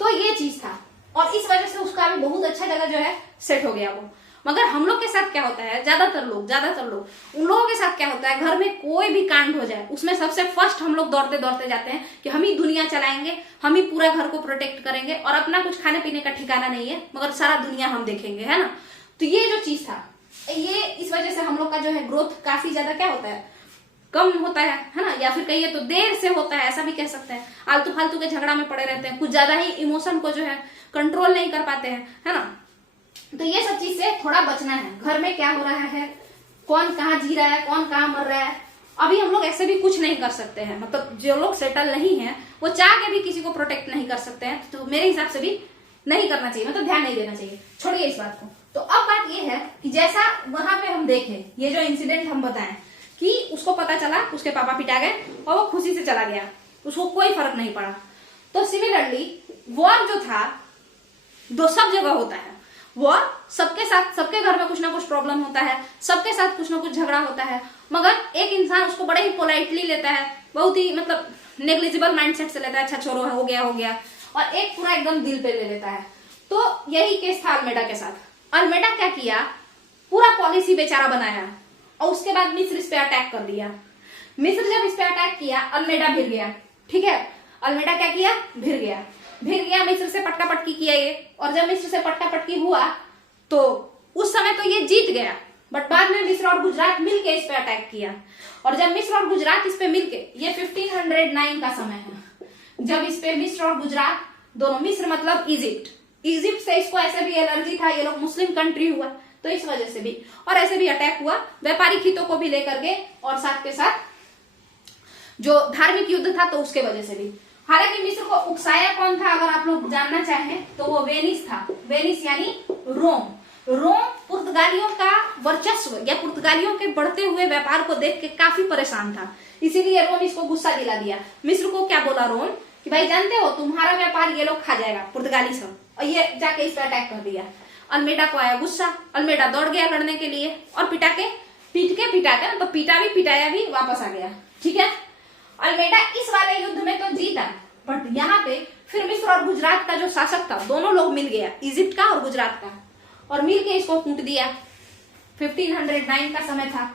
तो ये चीज था, और इस वजह से उसका भी बहुत अच्छा जगह जो है सेट हो गया वो। मगर हम लोग के साथ क्या होता है, ज्यादातर लोग उन लोगों के साथ क्या होता है, घर में कोई भी कांड हो जाए उसमें सबसे फर्स्ट हम लोग दौड़ते दौड़ते जाते हैं कि हम ही दुनिया चलाएंगे, हम ही पूरा घर को प्रोटेक्ट करेंगे, और अपना कुछ खाने पीने का ठिकाना नहीं है, मगर सारा दुनिया हम देखेंगे, है ना। तो ये जो चीज था, ये इस वजह से हम लोग का जो है ग्रोथ काफी ज्यादा क्या होता है, कम होता है ना, या फिर कहिए तो देर से होता है, ऐसा भी कह सकते हैं। आलतू फालतू के झगड़ा में पड़े रहते हैं, कुछ ज्यादा ही इमोशन को जो है कंट्रोल नहीं कर पाते हैं, है ना। तो ये सब चीज से थोड़ा बचना है। घर में क्या हो रहा है, कौन कहाँ जी रहा है, कौन कहाँ मर रहा है, अभी हम लोग ऐसे भी कुछ नहीं कर सकते हैं। मतलब जो लोग सेटल नहीं है वो चाह के भी किसी को प्रोटेक्ट नहीं कर सकते हैं, तो मेरे हिसाब से भी नहीं करना चाहिए, मतलब ध्यान नहीं देना चाहिए, छोड़िए इस बात को। तो अब बात ये है कि जैसा वहां पे हम देखे, ये जो इंसिडेंट हम बताएं कि उसको पता चला उसके पापा पिटा गए और वो खुशी से चला गया, उसको कोई फर्क नहीं पड़ा। तो सिमिलरली वॉर जो था, दो सब जगह होता है वॉर, सबके साथ, सबके घर में कुछ ना कुछ प्रॉब्लम होता है, सबके साथ कुछ ना कुछ झगड़ा होता है, मगर एक इंसान उसको बड़े ही पोलाइटली लेता है, बहुत ही मतलब नेग्लिजिबल माइंडसेट से लेता है, अच्छा छोड़ो हो गया, और एक पूरा एकदम दिल पे ले लेता है। तो यही केस था अल्मेडा के साथ। अल्मेडा क्या किया, पूरा पॉलिसी बेचारा बनाया, और उसके बाद मिस्र इस पे अटैक कर दिया। मिस्र जब इस पे अटैक किया, अल्मेडा भिड़ गया, ठीक है। अल्मेडा क्या किया, भिड़ गया, मिस्र से पटका पटकी किया ये, और जब मिस्र से पटका पटकी हुआ तो उस समय तो ये जीत गया, बट बाद में मिस्र और गुजरात मिलके इस पे अटैक किया। और जब मिस्र और गुजरात इस पे मिलके, ये 1509 का समय है, जब इस पे मिस्र और गुजरात दोनों, मिस्र मतलब इजिप्ट से इसको ऐसे भी एलर्जी था, ये लोग मुस्लिम कंट्री हुआ तो इस वजह से भी, और ऐसे भी अटैक हुआ व्यापारिक हितों को भी लेकर के, और साथ के साथ जो धार्मिक युद्ध था तो उसके वजह से भी। हालांकि मिस्र को उकसाया कौन था, अगर आप लोग जानना चाहें तो वो वेनिस था। वेनिस यानी रोम पुर्तगालियों का वर्चस्व या पुर्तगालियों के बढ़ते हुए व्यापार को देख के काफी परेशान था, इसीलिए रोम इसको गुस्सा दिला दिया। मिस्र को क्या बोला रोम कि भाई जानते हो तुम्हारा व्यापार ये लोग खा जाएगा पुर्तगाली सब, और ये जाके इस पर अटैक कर दिया। अल्मेडा को आया गुस्सा, अल्मेडा दौड़ गया लड़ने के लिए, और पीट के तो पिटाया भी वापस आ गया, ठीक है। अल्मेडा इस वाले युद्ध में तो जीता, बट यहाँ पे फिर मिस्र और गुजरात का जो शासक था, दोनों लोग मिल गया, इजिप्ट का और गुजरात का, और मिलके इसको कूट दिया। 1509 का समय था,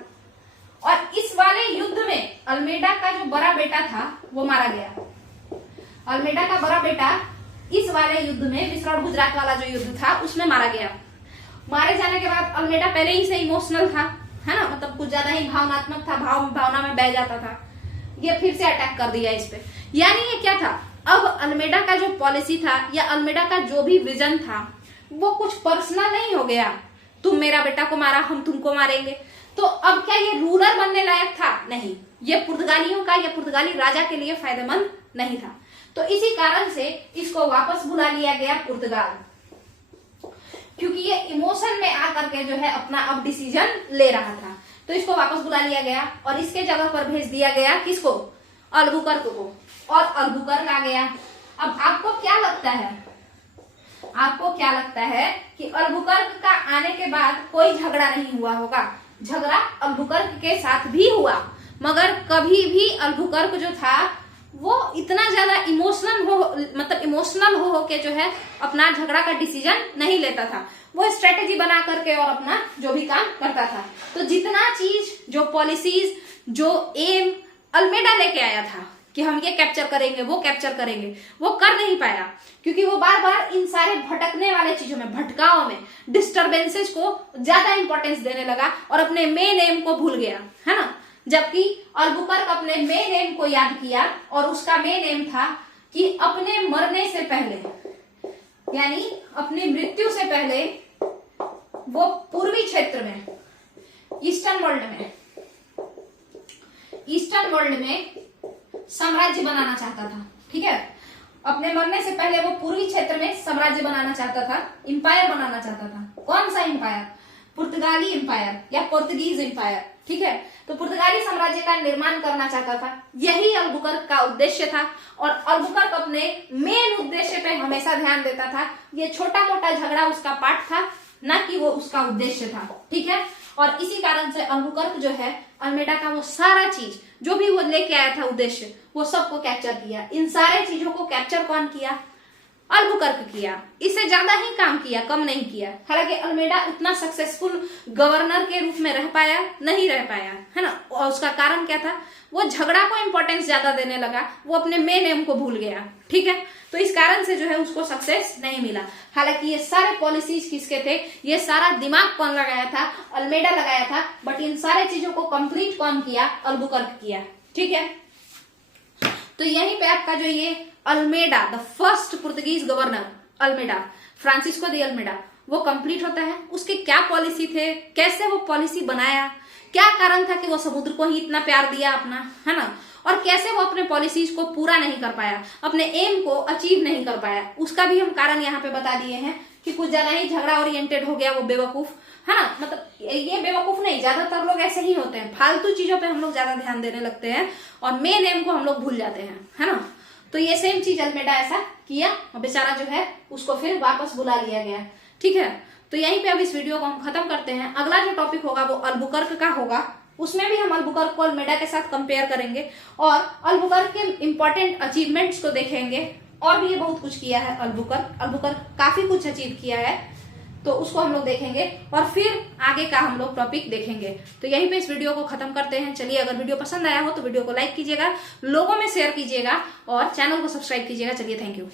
और इस वाले युद्ध में अल्मेडा का जो बड़ा बेटा था वो मारा गया। अल्मेडा का बड़ा बेटा इस वाले युद्ध में, विसराट गुजरात वाला जो युद्ध था उसमें मारा गया। मारे जाने के बाद अल्मेडा पहले ही से इमोशनल था, है ना, मतलब कुछ ज्यादा ही भावनात्मक था, भावना में बह जाता था। ये फिर से अटैक कर दिया इस पे। यानी ये क्या था, अब अल्मेडा का जो पॉलिसी था या अल्मेडा का जो भी विजन था वो कुछ पर्सनल नहीं हो गया, तुम मेरा बेटा को मारा हम तुमको मारेंगे। तो अब क्या ये रूलर बनने लायक था? नहीं, ये पुर्तगालियों का या पुर्तगाली राजा के लिए फायदेमंद नहीं था। तो इसी कारण से इसको वापस बुला लिया गया पुर्तगाल, क्योंकि ये इमोशन में आकर के जो है अपना अब डिसीजन ले रहा था। तो इसको वापस बुला लिया गया और इसके जगह पर भेज दिया गया किसको? अल्बुकर्क को। और अल्बुकर्क आ गया। अब आपको क्या लगता है, आपको क्या लगता है कि अल्बुकर्क का आने के बाद कोई झगड़ा नहीं हुआ होगा? झगड़ा अल्बुकर्क के साथ भी हुआ, मगर कभी भी अल्बुकर्क जो था वो इतना ज्यादा इमोशनल हो के जो है अपना झगड़ा का डिसीजन नहीं लेता था। वो स्ट्रेटेजी बना करके और अपना जो भी काम करता था। तो जितना चीज, जो पॉलिसीज, जो एम अल्मेडा लेके आया था कि हम ये कैप्चर करेंगे, वो कैप्चर करेंगे, वो कर नहीं पाया, क्योंकि वो बार बार इन सारे भटकने वाले चीजों में, भटकाओं में, डिस्टर्बेंसेस को ज्यादा इंपॉर्टेंस देने लगा और अपने मेन एम को भूल गया, है ना। जबकि अल्बुकर्क अपने मेन एम को याद किया और उसका मेन एम था कि अपने मरने से पहले, यानी अपनी मृत्यु से पहले, वो पूर्वी क्षेत्र में, ईस्टर्न वर्ल्ड में साम्राज्य बनाना चाहता था। ठीक है, अपने मरने से पहले वो पूर्वी क्षेत्र में साम्राज्य बनाना चाहता था, इंपायर बनाना चाहता था। कौन सा इंपायर? पुर्तगाली इंपायर या पोर्तुगीज इंपायर। ठीक है, तो पुर्तगाली साम्राज्य का निर्माण करना चाहता था, यही अल्बुकर्क का उद्देश्य था। और अल्बुकर्क अपने मेन उद्देश्य पे हमेशा ध्यान देता था। ये छोटा मोटा झगड़ा उसका पार्ट था, ना कि वो उसका उद्देश्य था। ठीक है, और इसी कारण से अल्बुकर्क जो है अल्मेडा का वो सारा चीज जो भी वो लेके आया था उद्देश्य, वो सबको कैप्चर किया। इन सारे चीजों को कैप्चर कौन किया? अल्बुकर्क किया। इससे ज्यादा ही काम किया, कम नहीं किया। हालांकि अल्मेडा उतना सक्सेसफुल गवर्नर के रूप में रह पाया नहीं, रह पाया, है ना। और उसका कारण क्या था? वो झगड़ा को इंपॉर्टेंस ज्यादा देने लगा, वो अपने मेन एम को भूल गया। ठीक है, तो इस कारण से जो है उसको सक्सेस नहीं मिला। हालांकि ये सारे पॉलिसीज किसके थे? ये सारा दिमाग कौन लगाया था? अल्मेडा लगाया था। बट इन सारे चीजों को कंप्लीट कौन किया? अल्बुकर्क किया। ठीक है, तो यहीं पे आपका जो ये Almeida, the first Portuguese governor Almeida, Francisco de Almeida, वो कंप्लीट होता है। उसके क्या पॉलिसी थे, कैसे वो पॉलिसी बनाया, क्या कारण था कि वो समुद्र को ही इतना प्यार दिया अपना, है ना, और कैसे वो अपने पॉलिसीज को पूरा नहीं कर पाया, अपने एम को अचीव नहीं कर पाया, उसका भी हम कारण यहाँ पे बता दिए हैं कि कुछ ज्यादा ही झगड़ा ओरिएंटेड हो गया, वो बेवकूफ, है ना। मतलब ये बेवकूफ नहीं, ज्यादातर लोग ऐसे ही होते हैं, फालतू चीजों पे हम लोग ज्यादा ध्यान देने लगते हैं और मेन एम को हम लोग भूल जाते हैं, है ना। तो ये सेम चीज अल्मेडा ऐसा किया और बेचारा जो है उसको फिर वापस बुला लिया गया। ठीक है, तो यहीं पे अब इस वीडियो को हम खत्म करते हैं। अगला जो टॉपिक होगा वो अल्बुकर्क का होगा, उसमें भी हम अल्बुकर्क को अल्मेडा के साथ कंपेयर करेंगे और अल्बुकर्क के इंपॉर्टेंट अचीवमेंट्स को देखेंगे। और भी ये बहुत कुछ किया है अल्बुकर्क काफी कुछ अचीव किया है, तो उसको हम लोग देखेंगे और फिर आगे का हम लोग टॉपिक देखेंगे। तो यहीं पे इस वीडियो को खत्म करते हैं। चलिए, अगर वीडियो पसंद आया हो तो वीडियो को लाइक कीजिएगा, लोगों में शेयर कीजिएगा और चैनल को सब्सक्राइब कीजिएगा। चलिए, थैंक यू।